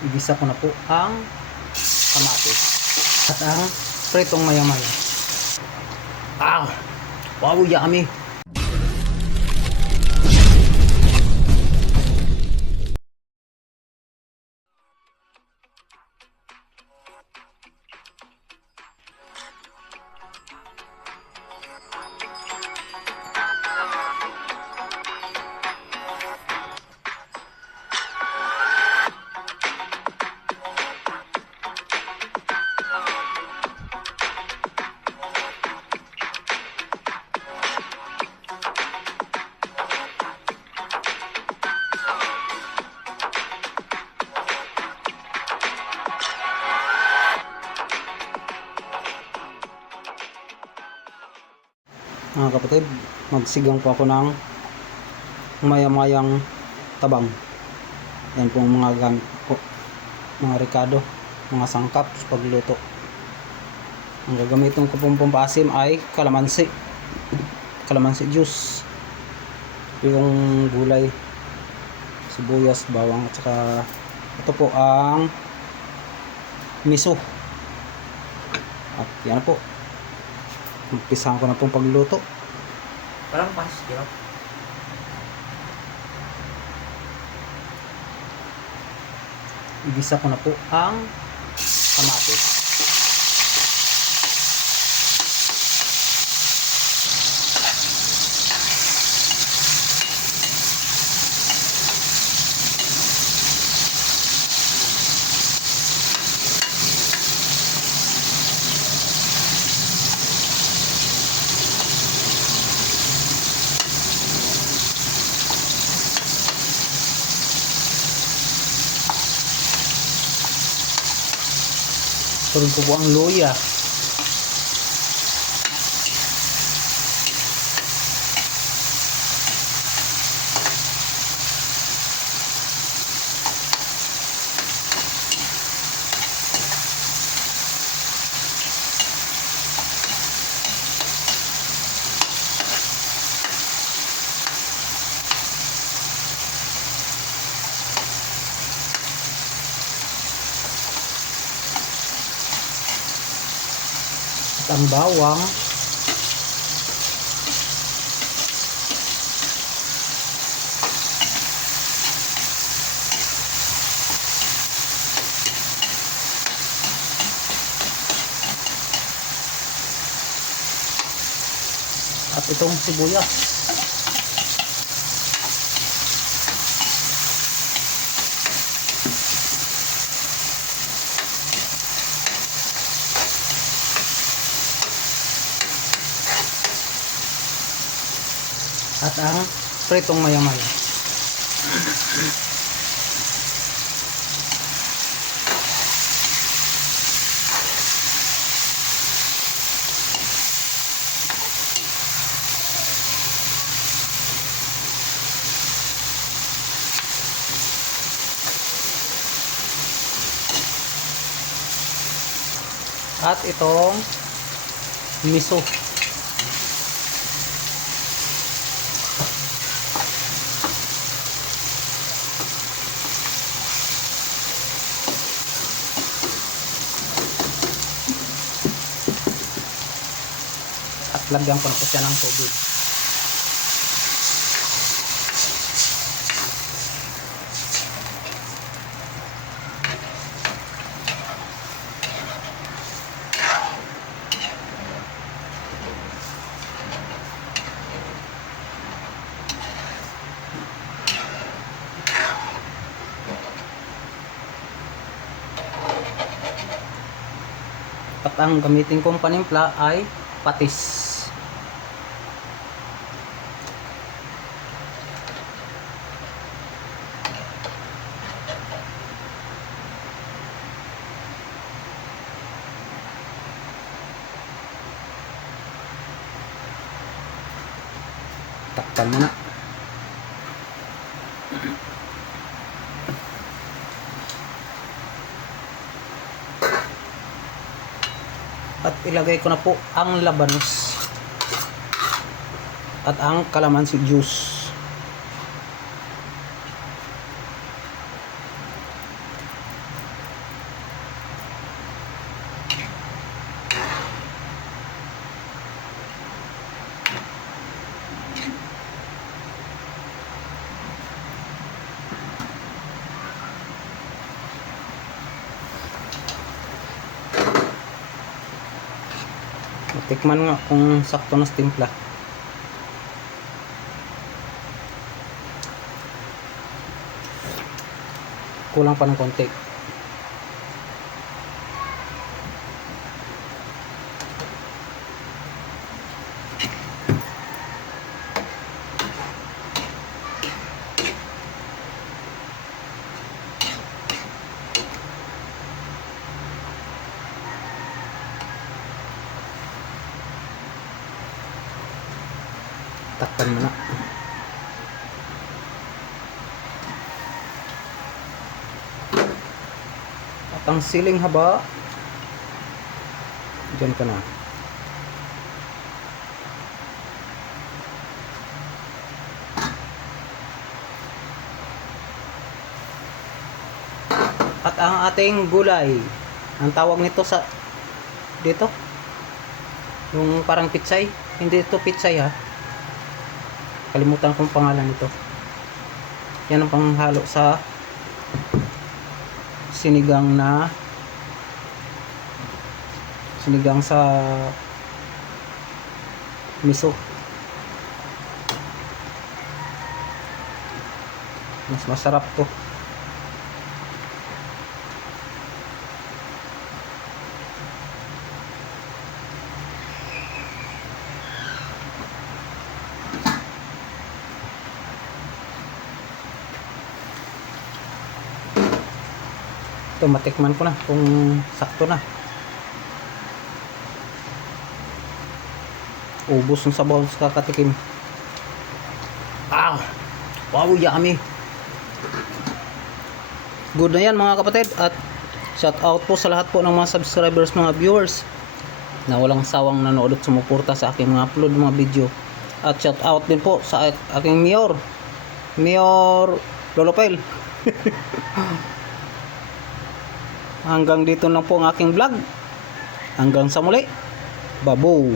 Igisa ko na po ang kamatis at ang pritong mayamay. Ah! Wow, yummy! Mga kapatid, magsigang po ako ng maya-mayang tabang. Yan po mga gamit ko. Mga ricado, mga sangkap sa pagluto. Ang gagamitin ko pong pampasim ay kalamansi. Kalamansi juice. Yung gulay, sibuyas, bawang at saka ito po ang miso. At yan po. Umpisahan ko na pong pagluto. Parang pas, di ba? Igisa ko na po ang kamatis. Sunod ko po ang luya. Ang bawang. At itong sibuyas. At ang pritong mayamay. At itong miso. Lagyan ko na po siya ng tubig. At ang gamitin kong panimpla ay patis. Takpan mo na. At ilagay ko na po ang labanos. At ang kalamansi juice. Tikman nga kung sakto na sa timpla. Kulang pa ng konti. Takpan mo na. At ang siling haba, Diyan ka na. At ang ating gulay, ang tawag nito sa dito, yung parang pitsay, hindi ito pitsay ha. Kalimutan kong pangalan nito. Yan ang panghalo sa sinigang na sinigang sa miso. Mas masarap to. Ito, matikman ko na kung sakto na. Ubus ng sabaw sa kakatikim. Ah! Wow, yummy! Good na yan mga kapatid at shout out po sa lahat po ng mga subscribers, mga viewers na walang sawang nanood at sumuporta sa aking mga upload mga video. At shout out din po sa ak- aking mayor, Mayor Lolopel. Hanggang dito na po ang aking vlog. Hanggang sa muli. Babu!